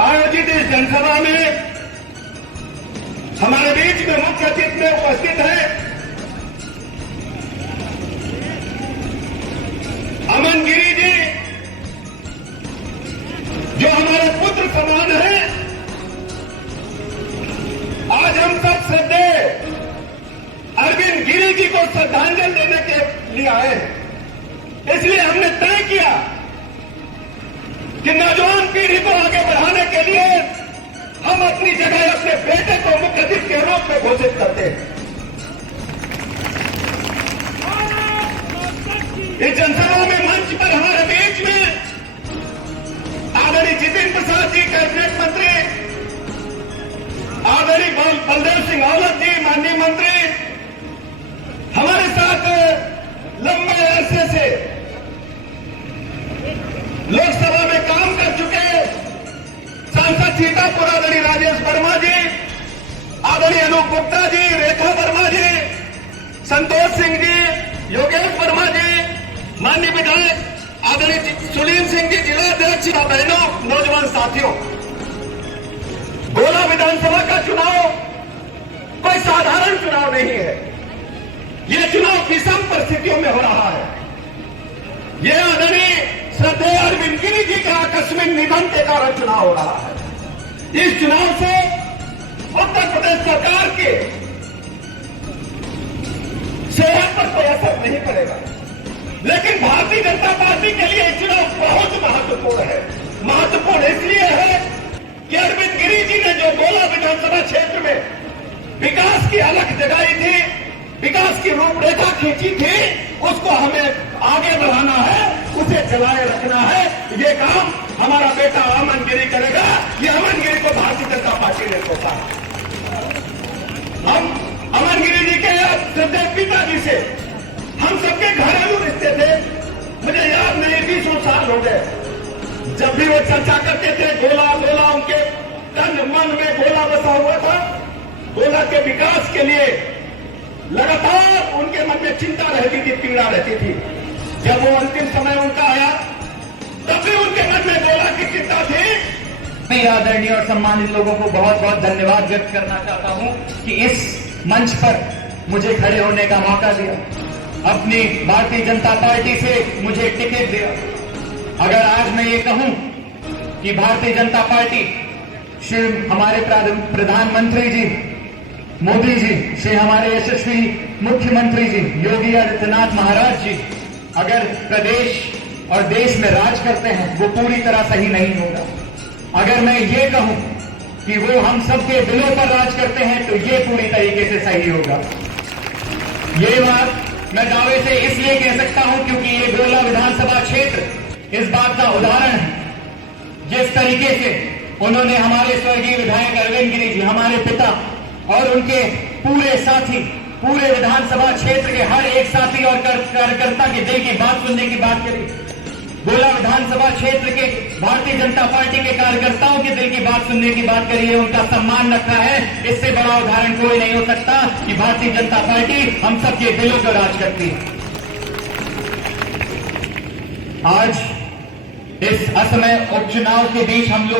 आयोजित इस जनसभा में हमारे बीच में मुख्य अतिथि में उपस्थित है अमन गिरी जी, जो हमारे पुत्र समान है। आज हम सब श्रद्धेय अरविंद गिरी जी को श्रद्धांजलि देने के लिए आए हैं। इसलिए हमने तय किया कि नौजवान पीढ़ी को आगे बढ़ाने के लिए हम अपनी जगह अपने बेटे को मुख्य अतिथि के रूप में घोषित करते हैं। इस जनसभा में मंच पर हमारे बीच में आदरणीय जितेंद्र प्रसाद जी, कैबिनेट मंत्री, आदरणीय बलदेव सिंह औलख जी, माननीय मंत्री, हमारे साथ लंबे अरसे से लोकसभा में काम कर चुके सांसद सीतापुर आदरणीय राजेश वर्मा जी, आदरणीय अनूप गुप्ता जी, रेखा वर्मा जी, संतोष सिंह जी, योगेश वर्मा जी, माननीय विधायक आदरणीय सुनील सिंह जी, जिलाध्यक्ष, बहनों, नौजवान साथियों, गोला विधानसभा का चुनाव कोई साधारण चुनाव नहीं है। यह चुनाव विषम परिस्थितियों में हो रहा है। यह आदरणीय श्रद्धेय अरविंद गिरी जी का आकस्मिक निधन के कारण चुनाव हो रहा है। इस चुनाव से उत्तर प्रदेश सरकार के सेहत पर कोई असर नहीं पड़ेगा, लेकिन भारतीय जनता पार्टी के लिए ये चुनाव बहुत महत्वपूर्ण है। महत्वपूर्ण इसलिए है कि अरविंद गिरी जी ने जो गोला विधानसभा क्षेत्र में विकास की अलख जगाई थी, विकास की रूपरेखा खींची थी, उसको हमें आगे बढ़ाना है, उसे चलाए रखना है। ये काम हमारा बेटा अमन गिरी करेगा। ये अमन गिरी को भारतीय जनता पार्टी ने सौंपा। हम अमन गिरी जी के श्रद्धेय पिताजी से हम सबके घरेलू रिश्ते थे। मुझे याद नहीं, 20 साल हो गए। जब भी वो चर्चा करते थे, गोला उनके तन मन में गोला बसा हुआ था। गोला के विकास के लिए लगातार उनके मन में चिंता रहती थी, पीड़ा रहती थी। जब वो अंतिम समय उनका आया, तब भी उनके मन में गोला की चिंता थी। मैं आदरणीय और सम्मानित लोगों को बहुत बहुत धन्यवाद व्यक्त करना चाहता हूं कि इस मंच पर मुझे खड़े होने का मौका दिया, अपनी भारतीय जनता पार्टी से मुझे टिकट दिया। अगर आज मैं ये कहूं कि भारतीय जनता पार्टी, श्री हमारे प्रधानमंत्री जी मोदी जी, श्री हमारे यशस्वी मुख्यमंत्री जी योगी आदित्यनाथ महाराज जी अगर प्रदेश और देश में राज करते हैं, वो पूरी तरह सही नहीं होगा। अगर मैं ये कहूं कि वो हम सबके दिलों पर राज करते हैं, तो ये पूरी तरीके से सही होगा। ये बात मैं दावे से इसलिए कह सकता हूं क्योंकि ये गोला विधानसभा क्षेत्र इस बात का उदाहरण है। जिस तरीके से उन्होंने हमारे स्वर्गीय विधायक अरविंद गिरी जी, हमारे पिता, और उनके पूरे साथी, पूरे विधानसभा क्षेत्र के हर एक साथी और कार्यकर्ता के दिल की बात सुनने की बात करी। गोला विधानसभा क्षेत्र के भारतीय जनता पार्टी के कार्यकर्ताओं के दिल की बात सुनने की बात करी है, उनका सम्मान रखा है। इससे बड़ा उदाहरण कोई नहीं हो सकता कि भारतीय जनता पार्टी हम सबके दिलों पर राज करती है। आज इस असमय उपचुनाव के बीच हम लोग